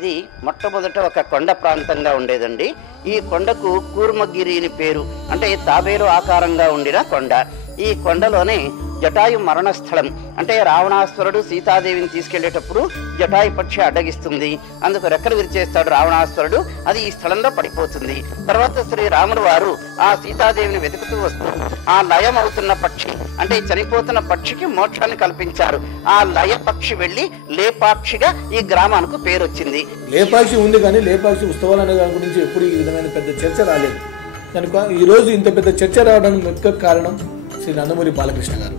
ఇది మొట్టమొదట ఒక కొండ ప్రాంతంగా ఉండేదండి. ఈ కొండకు కూర్మగిరి అని పేరు, అంటే తాబేలు ఆకారంగా ఉండిన కొండ. ఈ కొండలోనే జటాయు మరణ స్థలం, అంటే రావణాసురుడు సీతాదేవిని తీసుకెళ్లేటప్పుడు జటాయు పక్షి అడ్డగిస్తుంది, అందుకు రెక్కలు విరిచేస్తాడు రావణాసురుడు, అది ఈ స్థలంలో పడిపోతుంది. తర్వాత శ్రీ రాముడు వారు ఆ సీతాదేవిని వెతుకుతూ వస్తూ ఆ లయం అవుతున్న పక్షి, అంటే చనిపోతున్న పక్షికి మోక్షాన్ని కల్పించారు. ఆ లయ పక్షి వెళ్లి లేపాక్షిగా ఈ గ్రామానికి పేరు వచ్చింది. లేపాక్షి ఉంది కానీ లేపాక్షి ఉత్సవాలు అనే దాని గురించి ఎప్పుడు ఈ విధమైన పెద్ద చర్చ రాలేదు కనుక ఈ రోజు ఇంత పెద్ద చర్చ రావడానికి ముఖ్య కారణం శ్రీ నందమూరి బాలకృష్ణ గారు.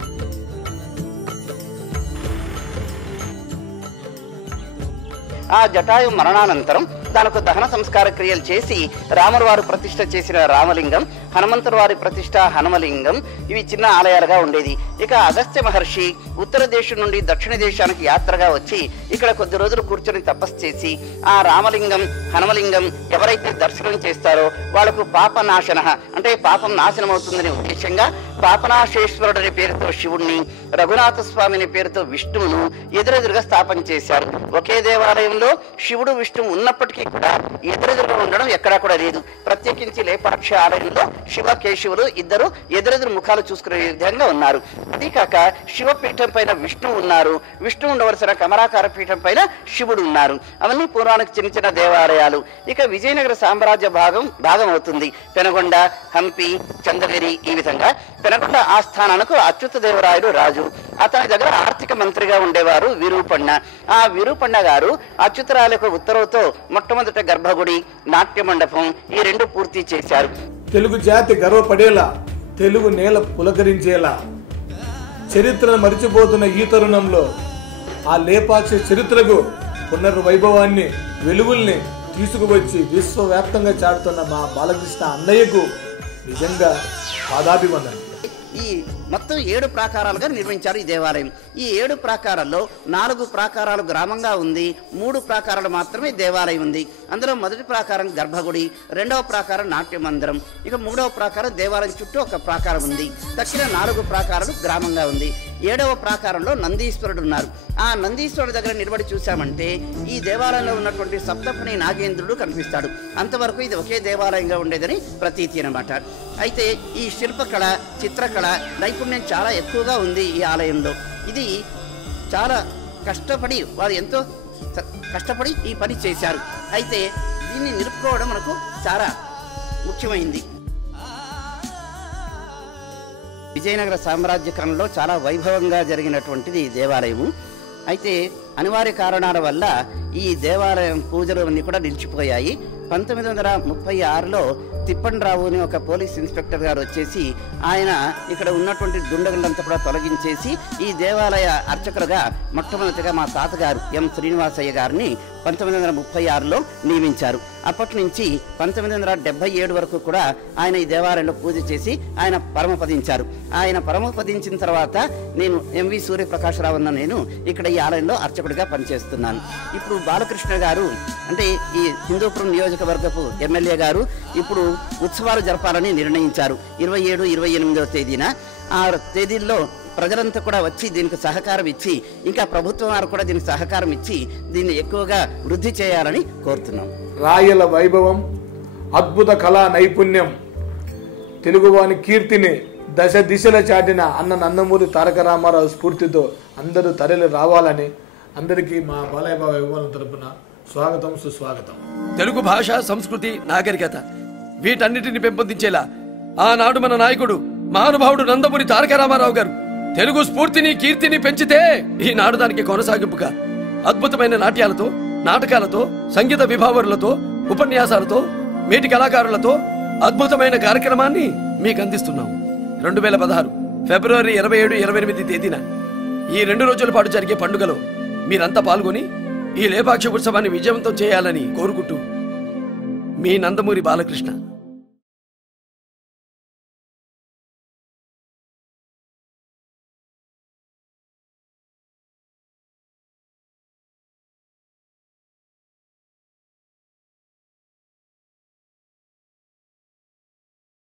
ఆ జటాయు మరణానంతరం దానికి దహన సంస్కార క్రియలు చేసి రాముల వారు ప్రతిష్ఠ చేసిన రామలింగం, హనుమంతుల వారి ప్రతిష్ఠ హనుమలింగం, ఇవి చిన్న ఆలయాలుగా ఉండేది. ఇక అగస్త్య మహర్షి ఉత్తర దేశం నుండి దక్షిణ దేశానికి యాత్రగా వచ్చి ఇక్కడ కొద్ది రోజులు కూర్చొని తపస్సు చేసి ఆ రామలింగం హనుమలింగం ఎవరైతే దర్శనం చేస్తారో వాళ్లకు పాపనాశన, అంటే పాపం నాశనం అవుతుందనే ఉద్దేశంగా పాపనాశేశ్వరుడు అనే పేరుతో శివుణ్ణి, రఘునాథ స్వామి అనే పేరుతో విష్ణువును ఎదురెదురుగా స్థాపన చేశారు. ఒకే దేవాలయంలో శివుడు విష్ణువు ఉన్నప్పటికీ కూడా ఎదురెదురుగా ఉండడం ఎక్కడా కూడా లేదు. ప్రత్యేకించి లేపాక్షి ఆలయంలో శివ కేశవులు ఇద్దరు ఎదురెదురు ముఖాలు చూసుకునే విధంగా ఉన్నారు. అదీకాక శివపీఠం పైన విష్ణువు ఉన్నారు, విష్ణు ఉండవలసిన కమలాకార పీఠం పైన శివుడు ఉన్నారు. అవన్నీ పురాణానికి చిన్న చిన్న దేవాలయాలు. ఇక విజయనగర సామ్రాజ్య భాగం అవుతుంది. పెనగొండ, హంపి, చంద్రగిరి, ఈ విధంగా. పెనగొండ ఆస్థానానికి అచ్యుత దేవరాయలు రాజు, అతని దగ్గర ఆర్థిక మంత్రిగా ఉండేవారు విరూపಣ್ణ. ఆ విరూపಣ್ణ గారు అచ్యుతరాలకు ఉత్తర్వుతో మొట్టమొదట గర్భగుడి, నాట్య మండపం ఈ రెండు పూర్తి చేశారు. తెలుగు జాతి గర్వపడేలా, తెలుగు నేల పులకరించేలా చరిత్రను మరిచిపోతున్న ఈ తరుణంలో ఆ లేపాక్షి చరిత్రకు పునర్వైభవాన్ని, వెలుగుల్ని తీసుకువచ్చి విశ్వవ్యాప్తంగా చాటుతున్న మా బాలకృష్ణ అన్నయ్యకు నిజంగా పాదాభివందనం. ఈ మొత్తం 7 ప్రాకారాలుగా నిర్మించారు ఈ దేవాలయం. ఈ 7 ప్రాకారాల్లో 4 ప్రాకారాలు గ్రామంగా ఉంది, 3 ప్రాకారాలు మాత్రమే దేవాలయం ఉంది. అందులో మొదటి ప్రాకారం గర్భగుడి, రెండవ ప్రాకారం నాట్య మందిరం, ఇక 3వ ప్రాకారం దేవాలయం చుట్టూ ఒక ప్రాకారం ఉంది. తక్కిన 4 ప్రాకారాలు గ్రామంగా ఉంది. 7వ ప్రాకారంలో నందీశ్వరుడు ఉన్నారు. ఆ నందీశ్వరుడు దగ్గర నిలబడి చూసామంటే ఈ దేవాలయంలో ఉన్నటువంటి సప్తఫణి నాగేంద్రుడు కనిపిస్తాడు. అంతవరకు ఇది ఒకే దేవాలయంగా ఉండేదని ప్రతీతి అన్నమాట. అయితే ఈ శిల్పకళ, చిత్రకళ నైపుణ్యం చాలా ఎక్కువగా ఉంది ఈ ఆలయంలో. ఇది చాలా కష్టపడి వారు ఎంతో కష్టపడి ఈ పని చేశారు. అయితే దీన్ని నిలుపుకోవడం మనకు చాలా ముఖ్యమైంది. విజయనగర సామ్రాజ్య కాలంలో చాలా వైభవంగా జరిగినటువంటిది ఈ దేవాలయము. అయితే అనివార్య కారణాల వల్ల ఈ దేవాలయం పూజలు అన్నీ కూడా నిలిచిపోయాయి. 1936లో తిప్పండ్రావు అని ఒక పోలీస్ ఇన్స్పెక్టర్ గారు వచ్చేసి ఆయన ఇక్కడ ఉన్నటువంటి దుండగులంతా కూడా తొలగించేసి ఈ దేవాలయ అర్చకులుగా మొట్టమొదటిగా మా తాతగారు ఎం శ్రీనివాసయ్య గారిని 1936లో నియమించారు. అప్పటి నుంచి 1977 వరకు కూడా ఆయన ఈ దేవాలయంలో పూజ చేసి ఆయన పరమపదించారు. ఆయన పరమపదించిన తర్వాత నేను ఎంవి సూర్యప్రకాశరావు అన్న నేను ఇక్కడ ఈ ఆలయంలో అర్చకుడిగా పనిచేస్తున్నాను. ఇప్పుడు బాలకృష్ణ గారు, అంటే ఈ హిందూపురం నియోజకవర్గపు ఎమ్మెల్యే గారు ఇప్పుడు ఉత్సవాలు జరపాలని నిర్ణయించారు 27, 28వ తేదీన. ఆ తేదీల్లో ప్రజలంతా కూడా వచ్చి దీనికి సహకారం ఇచ్చి, ఇంకా ప్రభుత్వం వారు కూడా దీనికి సహకారం ఇచ్చి దీన్ని ఎక్కువగా వృద్ధి చేయాలని కోరుతున్నాం. రాయల వైభవం, అద్భుత కళా నైపుణ్యం, తెలుగువాని కీర్తిని దశ దిశల చాటిన అన్న నందమూరి తారక రామారావు స్ఫూర్తితో అందరూ తరలి రావాలని అందరికీ మా బాలయ్య బాబు విభాగం తరపున స్వాగతం, సుస్వాగతం. తెలుగు భాష, సంస్కృతి, నాగరికత వీటన్నిటిని పెంపొందించేలా ఆనాడు మన నాయకుడు మహానుభావుడు నందమూరి తారక రామారావు గారు తెలుగు స్ఫూర్తిని, కీర్తిని పెంచితే ఈనాడు దానికి కొనసాగింపుగా అద్భుతమైన నాట్యాలతో, నాటకాలతో, సంగీత విభావరులతో, ఉపన్యాసాలతో, మేటి కళాకారులతో అద్భుతమైన కార్యక్రమాన్ని మీకు అందిస్తున్నాం. 2016 ఫిబ్రవరి 27, 28 తేదీన ఈ 2 రోజుల పాటు జరిగే పండుగలో మీరంతా పాల్గొని ఈ లేపాక్షి ఉత్సవాన్ని విజయవంతం చేయాలని కోరుకుంటూ మీ నందమూరి బాలకృష్ణ.